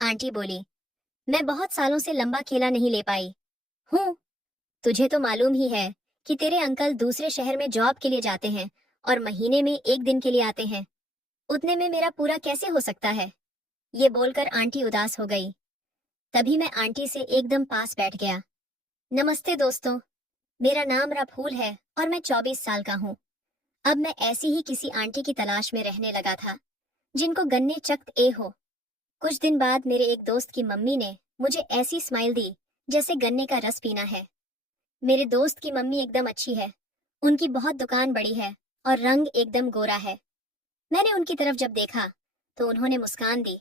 Aunty बोली, मैं बहुत सालों से लंबा खेला नहीं ले पाई हूँ। तुझे तो मालूम ही है कि तेरे अंकल दूसरे शहर में जॉब के लिए जाते हैं और महीने में एक दिन के लिए आते हैं। उतने में मेरा पूरा कैसे हो सकता है? ये बोलकर आंटी उदास हो गई। तभी मैं आंटी से एकदम पास बैठ गया। नमस्ते दोस्तों, मेरा नाम राफूल है और मैं 24 साल का हूँ। अब मैं ऐसी ही किसी आंटी की तलाश में रहने लगा था जिनको गन्ने चख्त ए हो। कुछ दिन बाद मेरे एक दोस्त की मम्मी ने मुझे ऐसी स्माइल दी जैसे गन्ने का रस पीना है। मेरे दोस्त की मम्मी एकदम अच्छी है। उनकी बहुत दुकान बड़ी है और रंग एकदम गोरा है। मैंने उनकी तरफ जब देखा तो उन्होंने मुस्कान दी।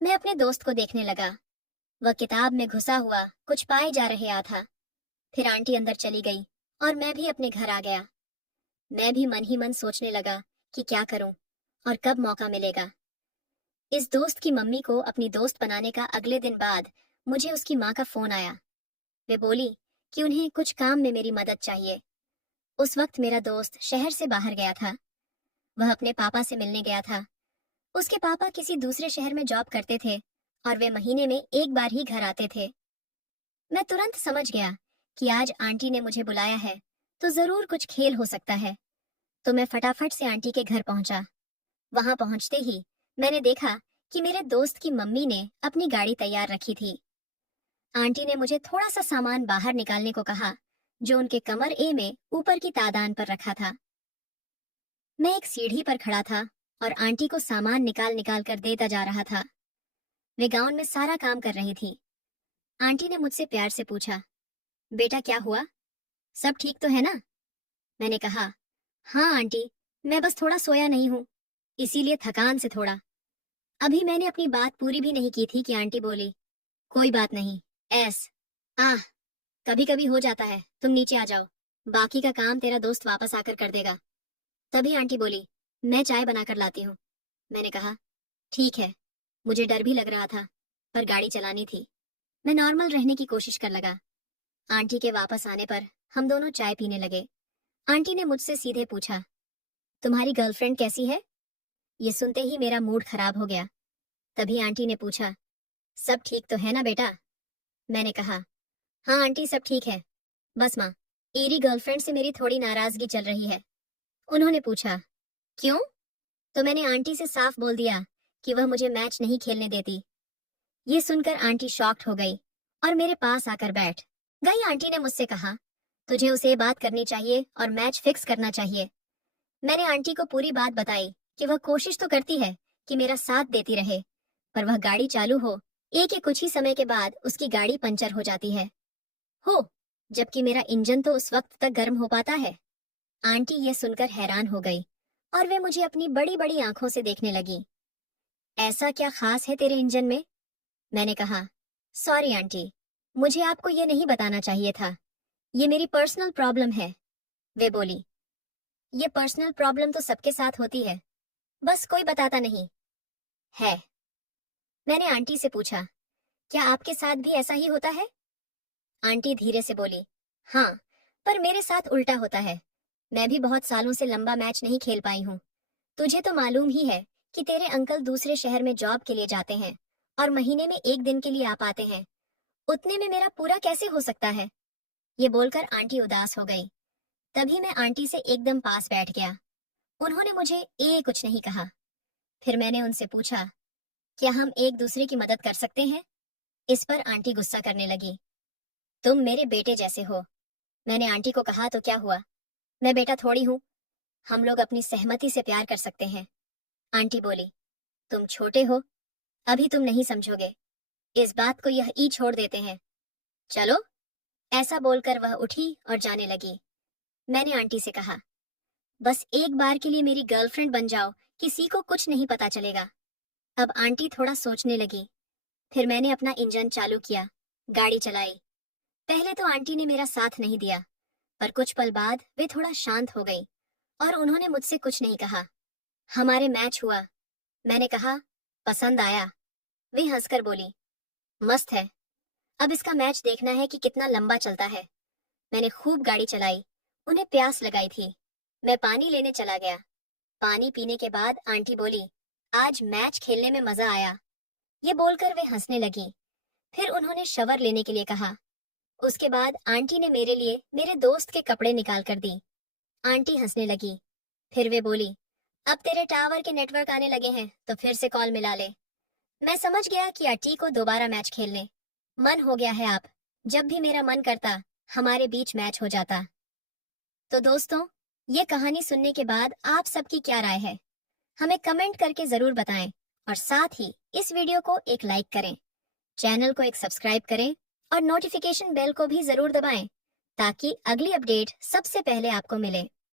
मैं अपने दोस्त को देखने लगा। वह किताब में घुसा हुआ कुछ पाए जा रहा था। फिर आंटी अंदर चली गई और मैं भी अपने घर आ गया। मैं भी मन ही मन सोचने लगा कि क्या करूं और कब मौका मिलेगा। इस दोस्त की मम्मी को अपनी दोस्त बनाने का अगले दिन बाद मुझे उसकी माँ का फोन आया। वे बोली कि उन्हें कुछ काम में मेरी मदद चाहिए। उस वक्त मेरा दोस्त शहर से बाहर गया था। वह अपने पापा से मिलने गया था। उसके पापा किसी दूसरे शहर में जॉब करते थे और वे महीने में एक बार ही घर आते थे। मैं तुरंत समझ गया कि आज आंटी ने मुझे बुलाया है तो जरूर कुछ खेल हो सकता है। तो मैं फटाफट से आंटी के घर पहुंचा। वहां पहुंचते ही मैंने देखा कि मेरे दोस्त की मम्मी ने अपनी गाड़ी तैयार रखी थी। आंटी ने मुझे थोड़ा सा सामान बाहर निकालने को कहा जो उनके कमर ए में ऊपर की तादान पर रखा था। मैं एक सीढ़ी पर खड़ा था और आंटी को सामान निकाल निकाल कर देता जा रहा था। वे गाउन में सारा काम कर रही थी। आंटी ने मुझसे प्यार से पूछा, बेटा क्या हुआ? सब ठीक तो है ना? मैंने कहा, हाँ आंटी, मैं बस थोड़ा सोया नहीं हूँ, इसीलिए थकान से थोड़ा। अभी मैंने अपनी बात पूरी भी नहीं की थी कि आंटी बोली, कोई बात नहीं। एस आह, कभी कभी हो जाता है, तुम नीचे आ जाओ, बाकी का काम तेरा दोस्त वापस आकर कर देगा। तभी आंटी बोली, मैं चाय बनाकर लाती हूँ। मैंने कहा, ठीक है। मुझे डर भी लग रहा था, पर गाड़ी चलानी थी। मैं नॉर्मल रहने की कोशिश कर लगा। आंटी के वापस आने पर हम दोनों चाय पीने लगे। आंटी ने मुझसे सीधे पूछा, तुम्हारी गर्लफ्रेंड कैसी है? ये सुनते ही मेरा मूड खराब हो गया। तभी आंटी ने पूछा, सब ठीक तो है ना बेटा? मैंने कहा, हाँ आंटी, सब ठीक है। बस माँ, एरी गर्लफ्रेंड से मेरी थोड़ी नाराजगी चल रही है। उन्होंने पूछा, क्यों? तो मैंने आंटी से साफ बोल दिया कि वह मुझे मैच नहीं खेलने देती। ये सुनकर आंटी शॉक्ड हो गई और मेरे पास आकर बैठ गई। आंटी ने मुझसे कहा, तुझे उसे बात करनी चाहिए और मैच फिक्स करना चाहिए। मैंने आंटी को पूरी बात बताई कि वह कोशिश तो करती है कि मेरा साथ देती रहे, पर वह गाड़ी चालू हो एक या कुछ ही समय के बाद उसकी गाड़ी पंचर हो जाती है हो जबकि मेरा इंजन तो उस वक्त तक गर्म हो पाता है। आंटी ये सुनकर हैरान हो गई और वे मुझे अपनी बड़ी बड़ी आंखों से देखने लगी। ऐसा क्या खास है तेरे इंजन में? मैंने कहा, सॉरी आंटी, मुझे आपको ये नहीं बताना चाहिए था। ये मेरी पर्सनल प्रॉब्लम है। वे बोली, ये पर्सनल प्रॉब्लम तो सबके साथ होती है, बस कोई बताता नहीं है। मैंने आंटी से पूछा, क्या आपके साथ भी ऐसा ही होता है? आंटी धीरे से बोली, हाँ, पर मेरे साथ उल्टा होता है। मैं भी बहुत सालों से लंबा मैच नहीं खेल पाई हूँ। तुझे तो मालूम ही है कि तेरे अंकल दूसरे शहर में जॉब के लिए जाते हैं और महीने में एक दिन के लिए आ पाते हैं। उतने में मेरा पूरा कैसे हो सकता है? ये बोलकर आंटी उदास हो गई। तभी मैं आंटी से एकदम पास बैठ गया। उन्होंने मुझे कुछ नहीं कहा। फिर मैंने उनसे पूछा, क्या हम एक दूसरे की मदद कर सकते हैं? इस पर आंटी गुस्सा करने लगी। तुम मेरे बेटे जैसे हो। मैंने आंटी को कहा, तो क्या हुआ? मैं बेटा थोड़ी हूँ। हम लोग अपनी सहमति से प्यार कर सकते हैं। आंटी बोली, तुम छोटे हो, अभी तुम नहीं समझोगे। इस बात को यह ई छोड़ देते हैं। चलो। ऐसा बोलकर वह उठी और जाने लगी। मैंने आंटी से कहा, बस एक बार के लिए मेरी गर्लफ्रेंड बन जाओ, किसी को कुछ नहीं पता चलेगा। अब आंटी थोड़ा सोचने लगी। फिर मैंने अपना इंजन चालू किया, गाड़ी चलाई। पहले तो आंटी ने मेरा साथ नहीं दिया, पर कुछ पल बाद वे थोड़ा शांत हो गई और उन्होंने मुझसे कुछ नहीं कहा। हमारे मैच हुआ। मैंने कहा, पसंद आया? वे हंसकर बोली, मस्त है। अब इसका मैच देखना है कि कितना लंबा चलता है। मैंने खूब गाड़ी चलाई। उन्हें प्यास लगाई थी। मैं पानी लेने चला गया। पानी पीने के बाद आंटी बोली, आज मैच खेलने में मजा आया। ये बोलकर वे हंसने लगी। फिर उन्होंने शवर लेने के लिए कहा। उसके बाद आंटी ने मेरे लिए मेरे दोस्त के कपड़े निकाल कर दी। आंटी हंसने लगी। फिर वे बोली, अब तेरे टावर के नेटवर्क आने लगे हैं तो फिर से कॉल मिला ले। मैं समझ गया कि आंटी को दोबारा मैच खेलने मन हो गया है। आप जब भी मेरा मन करता हमारे बीच मैच हो जाता। तो दोस्तों, ये कहानी सुनने के बाद आप सबकी क्या राय है, हमें कमेंट करके जरूर बताएं। और साथ ही इस वीडियो को एक लाइक करें, चैनल को एक सब्सक्राइब करें और नोटिफिकेशन बेल को भी जरूर दबाएं ताकि अगली अपडेट सबसे पहले आपको मिले।